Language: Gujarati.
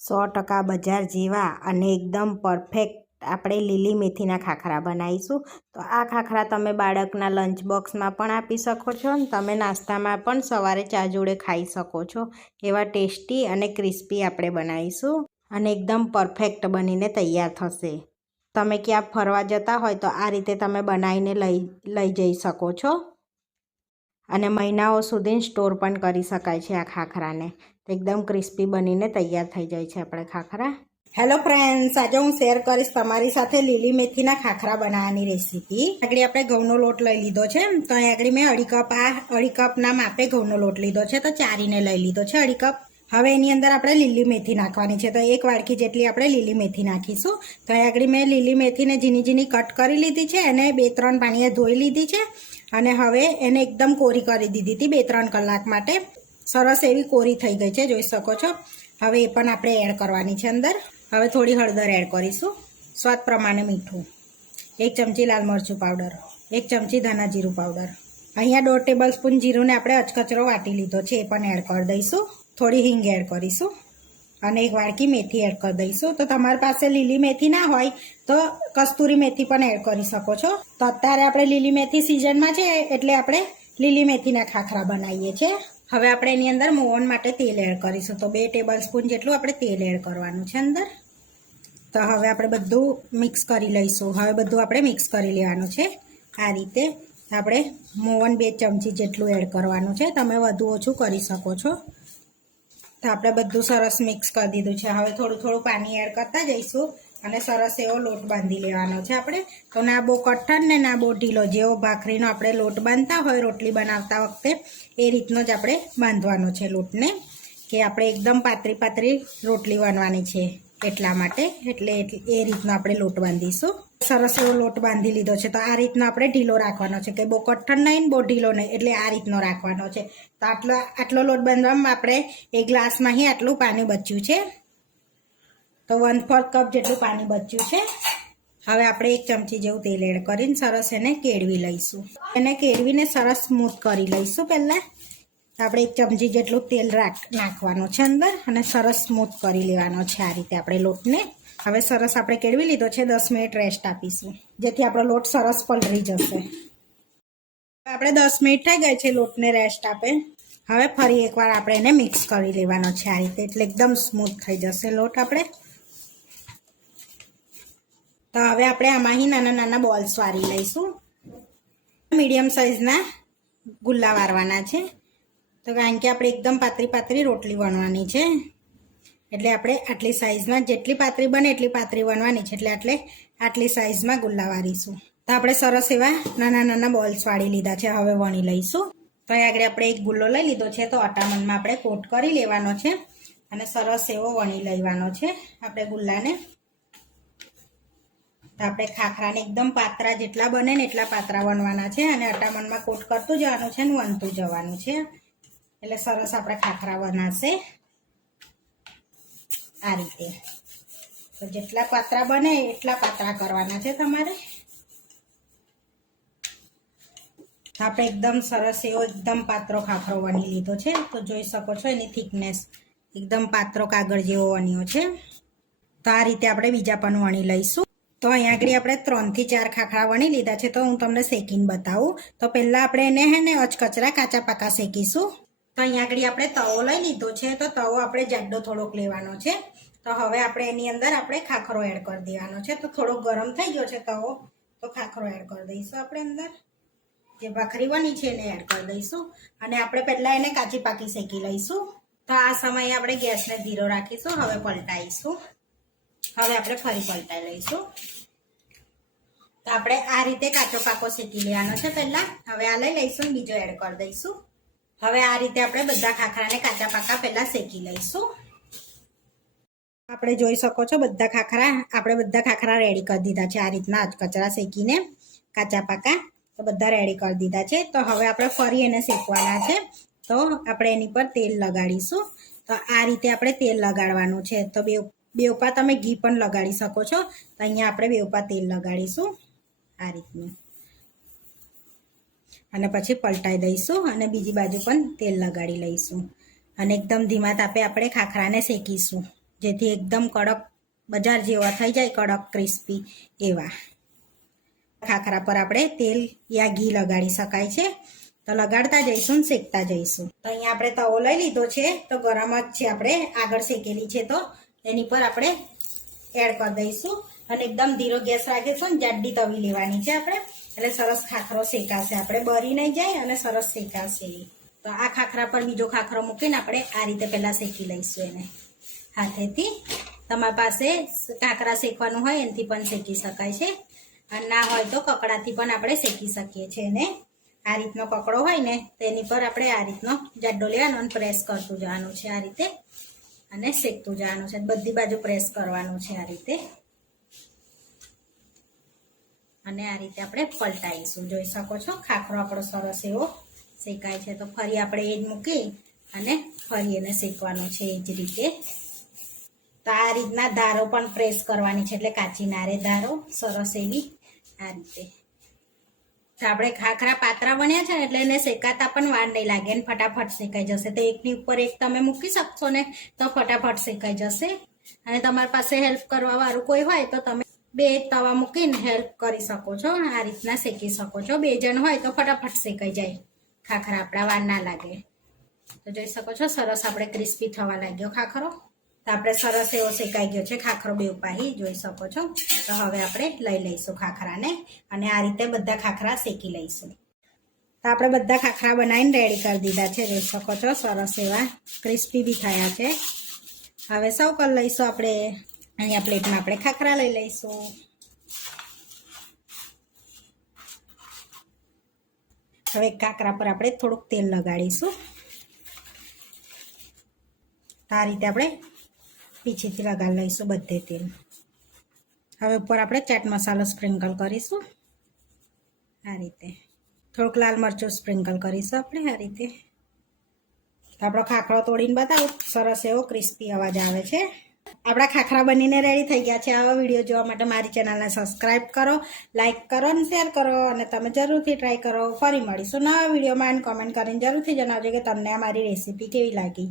100% બજાર જેવા અને એકદમ પરફેક્ટ આપણે લીલી મેથીના ખાખરા બનાવીશું. તો આ ખાખરા તમે બાળકના લંચ બોક્સમાં પણ આપી શકો છો અને તમે નાસ્તામાં પણ સવારે ચા જોડે ખાઈ શકો છો. એવા ટેસ્ટી અને ક્રિસ્પી આપણે બનાવીશું અને એકદમ પરફેક્ટ બનીને તૈયાર થશે. તમે ક્યાં ફરવા જતા હોય તો આ રીતે તમે બનાવીને લઈ જઈ શકો છો અને મહિનાઓ સુધી સ્ટોર પણ કરી શકાય છે. આ ખાખરાને એકદમ ક્રિસ્પી બનીને તૈયાર થઈ જાય છે આપણે ખાખરા. હેલો ફ્રેન્ડ્સ, આજે હું શેર કરીશ તમારી સાથે લીલી મેથીના ખાખરા બનાવવાની રેસીપી. આગળ આપણે ઘઉંનો લોટ લઈ લીધો છે. તો અહીં આગળ મેં અઢી કપના માપે ઘઉંનો લોટ લીધો છે. તો ચારીને લઈ લીધો છે અઢી કપ. હવે એની અંદર આપણે લીલી મેથી નાખવાની છે. તો 1 વાડકી જેટલી આપણે લીલી મેથી નાખીશું. તો અહીં આગળ મેં લીલી મેથીને ઝીણી ઝીણી કટ કરી લીધી છે અને 2-3 પાણીએ ધોઈ લીધી છે અને હવે એને એકદમ કોરી કરી દીધી હતી 2-3 કલાક માટે. સરસ એવી કોરી થઈ ગઈ છે, જોઈ શકો છો. હવે એ પણ આપણે એડ કરવાની છે અંદર. હવે થોડી હળદર એડ કરીશું, સ્વાદ પ્રમાણે મીઠું, 1 ચમચી લાલ મરચું પાવડર, 1 ચમચી ધાણા જીરું પાવડર. અહીંયા 1.5 ટેબલસ્પૂન જીરુંને આપણે અચકચરો વાટી લીધો છે, એ પણ એડ કરી દઈશું. થોડી હિંગ એડ કરીશું અને 1 વાડકી મેથી એડ કરી દઈશું. તો તમારી પાસે લીલી મેથી ના હોય તો કસ્તુરી મેથી પણ એડ કરી શકો છો. તો અત્યારે આપણે લીલી મેથી સિઝનમાં છે એટલે આપણે લીલી મેથીના ખાખરા બનાવીએ છીએ. હવે આપણે એની અંદર મોવન માટે તેલ એડ કરીશું. તો 2 ટેબલસ્પૂન જેટલું આપણે તેલ એડ કરવાનું છે અંદર. તો હવે આપણે બધું મિક્સ કરી લઈશું. હવે બધું આપણે મિક્સ કરી લેવાનું છે. આ રીતે આપણે મોવન 2 ચમચી જેટલું એડ કરવાનું છે. તમે વધુ ઓછું કરી શકો છો. તો આપણે બધું સરસ મિક્સ કરી દીધું છે. હવે થોડું થોડું પાણી એડ કરતા જઈશું અને સરસ એવો લોટ બાંધી લેવાનો છે આપણે. તો ના બહુ કઠણ ને ના બહુ ઢીલો, જેવો ભાખરીનો આપણે લોટ બાંધતા હોય રોટલી બનાવતા વખતે એ રીતનો જ આપણે બાંધવાનો છે લોટને, કે આપણે એકદમ પાતળી રોટલી બનવાની છે એટલા માટે. એટલે એ રીતનો આપણે લોટ બાંધીશું. સરસ એવો લોટ બાંધી લીધો છે. તો આ રીતનો આપણે ઢીલો રાખવાનો છે, કે બહુ કઠણ નહીં ને બહુ ઢીલો નહીં, એટલે આ રીતનો રાખવાનો છે. તો આટલો લોટ બાંધવામાં આપણે 1 ગ્લાસમાં આટલું પાણી બચ્યું છે. તો 1/4 કપ જેટલું પાણી બચ્યું છે. હવે આપણે 1 ચમચી જેવું તેલ એડ કરીને સરસ એને કેળવી લઈશું. એને કેળવીને સરસ સ્મૂથ કરી લઈશું. પહેલાં આપણે 1 ચમચી જેટલું તેલ નાખવાનું છે અંદર અને સરસ સ્મૂથ કરી લેવાનો છે આ રીતે આપણે લોટને. હવે સરસ આપણે કેળવી લીધો છે. 10 મિનિટ રેસ્ટ આપીશું, જેથી આપણો લોટ સરસ પલળી જશે. આપણે 10 મિનિટ થઈ ગઈ છે લોટને રેસ્ટ આપે. હવે ફરી એકવાર આપણે એને મિક્સ કરી લેવાનો છે આ રીતે, એટલે એકદમ સ્મૂથ થઈ જશે લોટ આપણે. તો હવે આપણે આમાં નાના નાના બોલ્સ વારી લઈશું. મીડિયમ સાઈઝના ગુલ્લા વારવાના છે. તો કારણ કે આપણે એકદમ પાતળી રોટલી વણવાની છે, એટલે આપણે આટલી સાઈઝમાં જેટલી પાતળી બને એટલી પાતળી વણવાની છે, એટલે આટલી સાઈઝમાં ગુલ્લા વારીશું. તો આપણે સરસ એવા નાના નાના બોલ્સ વાળી લીધા છે. હવે વણી લઈશું. તો આગળ આપણે એક ગુલ્લો લઈ લીધો છે. તો અટામણમાં આપણે કોટ કરી લેવાનો છે અને સરસ એવો વણી લેવાનો છે આપણે ગુલ્લાને. તો આપણે ખાખરાને એકદમ પાતળા જેટલા બને ને એટલા પાતળા વણવાના છે અને અટામણમાં કોટ કરતું જવાનું છે અને વણતું જવાનું છે, એટલે સરસ આપણે ખાખરા બનાવશે આ રીતે. તો જેટલા પાતળા બને એટલા પાતળા કરવાના છે તમારે. આપણે એકદમ સરસ એવો એકદમ પાતળો ખાખરો વણી લીધો છે. તો જોઈ શકો છો એની થિકનેસ એકદમ પાતળો કાગળ જેવો વણ્યો છે. તો આ રીતે આપણે બીજા પણ વણી લઈશું. તો અહીંયા આગળ આપણે 3 થી 4 ખાખરા વણી લીધા છે. તો હું તમને શેકીને બતાવું. તો પહેલાં આપણે એને અચકચરા કાચા પાકા શેકીશું. તો અહીંયા આગળ આપણે તવો લઈ લીધો છે. તો તવો આપણે જાડો થોડોક લેવાનો છે. તો હવે આપણે એની અંદર આપણે ખાખરો એડ કરી દેવાનો છે. તો થોડો ગરમ થઈ ગયો છે તવો, તો ખાખરો એડ કરી દઈશું આપણે અંદર. જે ભાખરી બની છે એને એડ કરી દઈશું અને આપણે પહેલાં એને કાચી પાકી શેકી લઈશું. તો આ સમયે આપણે ગેસને ધીરો રાખીશું. હવે પલટાઈશું. હવે આપણે ફરી પલટાઈ લઈશું. તો આપણે આ રીતે કાચો પાકો શેકી લેવાનો છે પહેલાં. હવે આ લઈ લઈશું, બીજો એડ કરી દઈશું. હવે આ રીતે આપણે બધા ખાખરાને કાચા પાકા પહેલાં શેકી લઈશું. આપણે જોઈ શકો છો બધા ખાખરા રેડી કરી દીધા છે આ રીતના કચરા શેકીને કાચા પાકા. તો બધા રેડી કરી દીધા છે. તો હવે આપણે ફરી એને શેકવાના છે. તો આપણે એની પર તેલ લગાડીશું. તો આ રીતે આપણે તેલ લગાડવાનું છે. તો બે ઉપર તમે ઘી પણ લગાડી શકો છો. તો અહીંયા આપણે બે ઉપર તેલ લગાડીશું આ રીતનું અને પછી પલટાઈ દઈશું અને બીજી બાજુ પણ તેલ લગાડી લઈશું અને એકદમ ધીમા તાપે આપણે ખાખરાને શેકીશું. જેથી એકદમ કડક બજાર જેવા થઈ જાય, કડક ક્રિસ્પી એવા. ખાખરા પર આપણે તેલ યા ઘી લગાડી શકાય છે, તો લગાડતા જઈશું ને શેકતા જઈશું. તો અહીંયા આપણે તવો લઈ લીધો છે, તો ગરમ જ છે, આપણે આગળ શેકેલી છે, તો એની પર આપણે એડ કરી દઈશું અને એકદમ ધીરો ગેસ રાખીશું ને જાડી તવી લેવાની છે આપણે, એટલે સરસ ખાખરો શેકાશે, આપણે બળી નહીં જાય અને સરસ શેકાશે. તો આ ખાખરા પર બીજો ખાખરો મૂકીને આપણે આ રીતે પહેલાં શેકી લઈશું એને હાથેથી. તમારી પાસે ખાખરા શેકવાનું હોય એનાથી પણ શેકી શકાય છે, અને ના હોય તો કકડાથી પણ આપણે શેકી શકીએ છીએ. એને આ રીતનો કકડો હોય ને તેની પર આપણે આ રીતનો જાડો લેવાનો અને પ્રેસ કરતું જવાનું છે આ રીતે, અને શેકતું જવાનું છે, બધી બાજુ પ્રેસ કરવાનું છે આ રીતે. અને આ રીતે આપણે પલટાઈશું. જોઈ શકો છો ખાખરો આપણો સરસ એવો શેકાય છે. તો ફરી આપણે એ જ મૂકી અને ફરી એને શેકવાનું છે એ જ રીતે. તો આ રીતના ધારો પણ પ્રેસ કરવાની છે, એટલે કાચી નારે ધારો સરસ એવી આ રીતે. તો આપણે ખાખરા પાતરા બન્યા છે ને એટલે એને શેકાતા પણ વાર નહીં લાગે અને ફટાફટ શેકાઈ જશે. તો એકની ઉપર એક તમે મૂકી શકશો ને તો ફટાફટ શેકાઈ જશે. અને તમારી પાસે હેલ્પ કરવા વાળું કોઈ હોય તો તમે 2 તવા મૂકીને હેલ્પ કરી શકો છો, આ રીતના શેકી શકો છો. 2 જણ હોય તો ફટાફટ શેકાઈ જાય, ખાખરા આપણા વાર ના લાગે. તો જોઈ શકો છો સરસ આપણે ક્રિસ્પી થવા લાગ્યો ખાખરો. તો આપણે સરસ એવો શેકાઈ ગયો છે ખાખરો બેઉ પાહી, જોઈ શકો છો. તો હવે આપણે લઈ લઈશું ખાખરાને અને આ રીતે બધા ખાખરા શેકી લઈશું. તો આપણે બધા ખાખરા બનાવીને રેડી કરી દીધા છે, જોઈ શકો છો સરસ એવા ક્રિસ્પી બી થયા છે. હવે સૌ કરી લઈશું આપણે. અહીંયા પ્લેટમાં આપણે ખાખરા લઈ લઈશું. હવે ખાખરા પર આપણે થોડુંક તેલ લગાડીશું. આ રીતે આપણે પીછેથી લગાડી લઈશું બધે તેલ. હવે ઉપર આપણે ચાટ મસાલો સ્પ્રિંકલ કરીશું આ રીતે. થોડુંક લાલ મરચું સ્પ્રિંકલ કરીશું આપણે આ રીતે. આપણો ખાખરો તોડીને બતાવું, સરસ એવો ક્રિસ્પી અવાજ આવે છે. આપણા ખાખરા બનીને રેડી થઈ ગયા છે. આવા વિડીયો જોવા માટે મારી ચેનલને સબસ્ક્રાઈબ કરો, લાઇક કરો અને શેર કરો, અને તમે જરૂરથી ટ્રાય કરો. ફરી મળીશું નવા વિડીયોમાં અને કોમેન્ટ કરીને જરૂરથી જણાવજો કે તમને આ મારી રેસીપી કેવી લાગી.